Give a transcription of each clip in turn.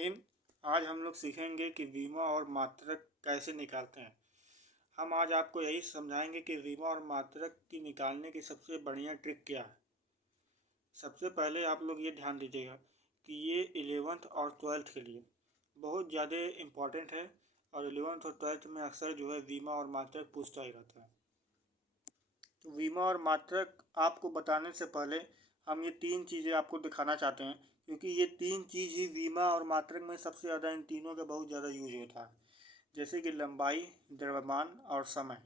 जय हिंद। आज हम लोग सीखेंगे कि वीमा और मात्रक कैसे निकालते हैं। हम आज आपको यही समझाएंगे कि वीमा और मात्रक की निकालने की सबसे बढ़िया ट्रिक क्या है। सबसे पहले आप लोग ये ध्यान दीजिएगा कि ये 11th और 12th के लिए बहुत ज़्यादा इम्पोर्टेंट है और 11th और 12th में अक्सर जो है वीमा और मात्रक पूछता ही रहता है। तो वीमा और मात्रक आपको बताने से पहले हम ये तीन चीज़ें आपको दिखाना चाहते हैं, क्योंकि ये तीन चीज़ ही वीमा और मात्रक में सबसे ज़्यादा इन तीनों का बहुत ज़्यादा यूज होता है। जैसे कि लंबाई, द्रव्यमान और समय।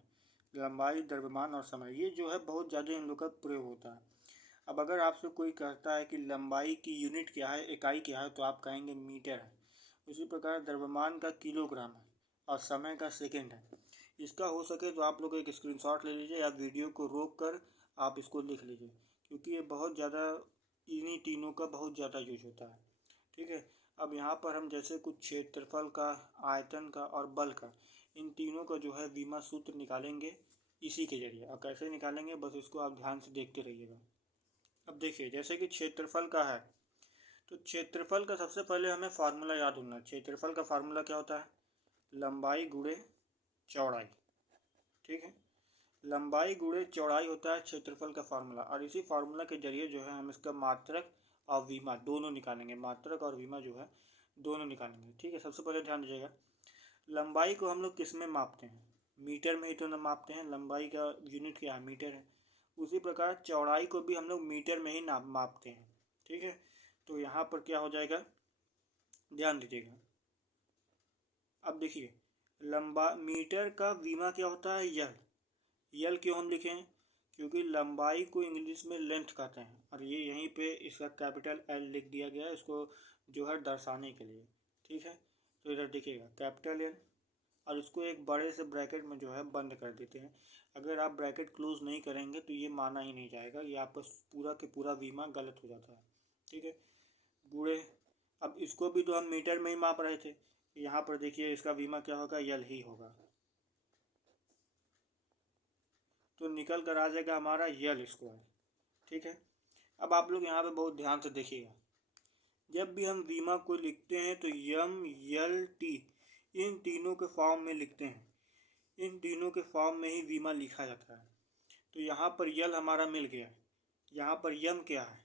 लंबाई, द्रव्यमान और समय, ये जो है बहुत ज़्यादा इन लोग का प्रयोग होता है। अब अगर आपसे कोई कहता है कि लंबाई की यूनिट क्या है, इकाई क्या है, तो आप कहेंगे मीटर है। उसी प्रकार द्रव्यमान का किलोग्राम है और समय का सेकेंड है। इसका हो सके तो आप लोग एक स्क्रीनशॉट ले लीजिए या वीडियो को रोक कर आप इसको लिख लीजिए, क्योंकि ये बहुत ज़्यादा इन्हीं तीनों का बहुत ज़्यादा यूज होता है। ठीक है। अब यहाँ पर हम जैसे कुछ क्षेत्रफल का, आयतन का और बल का, इन तीनों का जो है वीमा सूत्र निकालेंगे इसी के जरिए। और कैसे निकालेंगे बस इसको आप ध्यान से देखते रहिएगा। अब देखिए, जैसे कि क्षेत्रफल का है तो क्षेत्रफल का सबसे पहले हमें फार्मूला याद होना है। क्षेत्रफल का फार्मूला क्या होता है? लंबाई गुणे चौड़ाई। ठीक है। लंबाई गुणे चौड़ाई होता है क्षेत्रफल का फार्मूला, और इसी फार्मूला के जरिए जो है हम इसका मात्रक और वीमा दोनों निकालेंगे। मात्रक और वीमा जो है दोनों निकालेंगे। ठीक है। सबसे पहले ध्यान दीजिएगा, लंबाई को हम लोग किस में मापते हैं? मीटर में ही तो न मापते हैं। लंबाई का यूनिट क्या है? मीटर है। उसी प्रकार चौड़ाई को भी हम लोग मीटर में ही मापते हैं। ठीक है। तो यहाँ पर क्या हो जाएगा, ध्यान दीजिएगा। अब देखिए, मीटर का वीमा क्या होता है? यल। यल क्यों हम लिखें? क्योंकि लंबाई को इंग्लिश में लेंथ कहते हैं, और ये यहीं पे इसका कैपिटल एल लिख दिया गया है, इसको जो है दर्शाने के लिए। ठीक है। तो इधर देखिएगा कैपिटल एल, और इसको एक बड़े से ब्रैकेट में जो है बंद कर देते हैं। अगर आप ब्रैकेट क्लोज नहीं करेंगे तो ये माना ही नहीं जाएगा, ये आपका पूरा के पूरा बीमा गलत हो जाता है। ठीक है। गुणे, अब इसको भी तो हम मीटर में ही माप रहे थे। यहाँ पर देखिए इसका बीमा क्या होगा? यल ही होगा। तो निकल कर आ जाएगा हमारा यल स्क्वायर। ठीक है। अब आप लोग यहाँ पे बहुत ध्यान से देखिएगा, जब भी हम बीमा को लिखते हैं तो यम, यल, टी, इन तीनों के फॉर्म में लिखते हैं। इन तीनों के फॉर्म में ही बीमा लिखा जाता है। तो यहाँ पर यल हमारा मिल गया। यहाँ पर यम क्या है?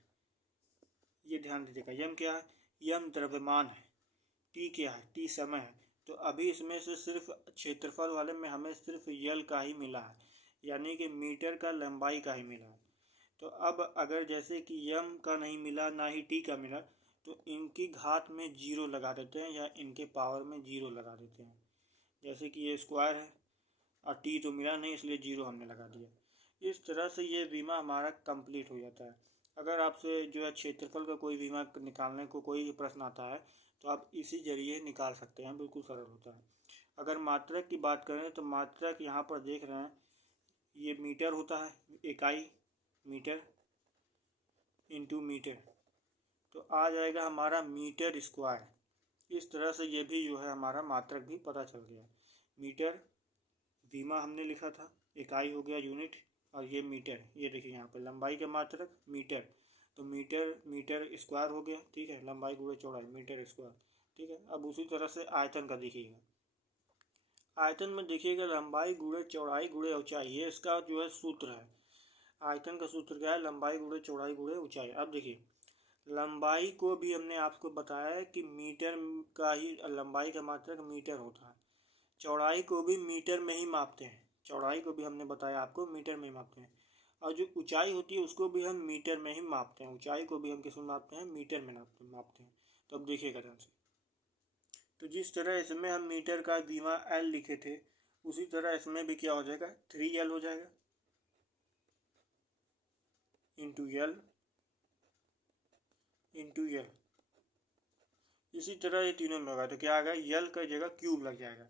ये ध्यान दीजिएगा, यम क्या है? यम द्रव्यमान है। टी क्या है? टी समय है। तो अभी इसमें से सिर्फ क्षेत्रफल वाले में हमें सिर्फ यल का ही मिला है, यानी कि मीटर का, लंबाई का ही मिला है। तो अब अगर जैसे कि यम का नहीं मिला ना ही टी का मिला, तो इनकी घात में जीरो लगा देते हैं या इनके पावर में जीरो लगा देते हैं। जैसे कि ये स्क्वायर है और टी तो मिला नहीं, इसलिए जीरो हमने लगा दिया। इस तरह से ये बीमा हमारा कंप्लीट हो जाता है। अगर आपसे जो है क्षेत्रफल का कोई बीमा निकालने को कोई प्रश्न आता है तो आप इसी जरिए निकाल सकते हैं, बिल्कुल सरल होता है। अगर मात्रक की बात करें तो मात्रक यहाँ पर देख रहे हैं, ये मीटर होता है, इकाई मीटर इंटू मीटर, तो आ जाएगा हमारा मीटर स्क्वायर। इस तरह से ये भी जो है हमारा मात्रक भी पता चल गया। मीटर बीमा हमने लिखा था, इकाई हो गया यूनिट, और ये मीटर, ये देखिए यहाँ पर लंबाई का मात्रक मीटर, तो मीटर मीटर स्क्वायर हो गया। ठीक है। लंबाई गुणे चौड़ाई, मीटर स्क्वायर। ठीक है। अब उसी तरह से आयतन का देखिएगा। आयतन में देखिएगा लंबाई गुणे चौड़ाई गुणे ऊंचाई, ये इसका जो है सूत्र है। आयतन का सूत्र क्या है? लंबाई गुणे चौड़ाई गुणे ऊंचाई। अब देखिए, लंबाई को भी हमने आपको बताया है कि मीटर का ही, लंबाई का मात्रक मीटर होता है। चौड़ाई को भी मीटर में ही मापते हैं। चौड़ाई को भी हमने बताया आपको मीटर में ही मापते हैं। और जो ऊंचाई होती है उसको भी हम मीटर में ही मापते हैं। ऊंचाई को भी हम किस में मापते हैं? मीटर में मापते हैं। तो अब देखिएगा ध्यान से, तो जिस तरह इसमें हम मीटर का बीमा एल लिखे थे, उसी तरह इसमें भी क्या हो जाएगा? 3L हो जाएगा इंटू यल इंटू यल। इसी तरह ये तीनों में होगा तो क्या आ गया? यल का जगह क्यूब लग जाएगा।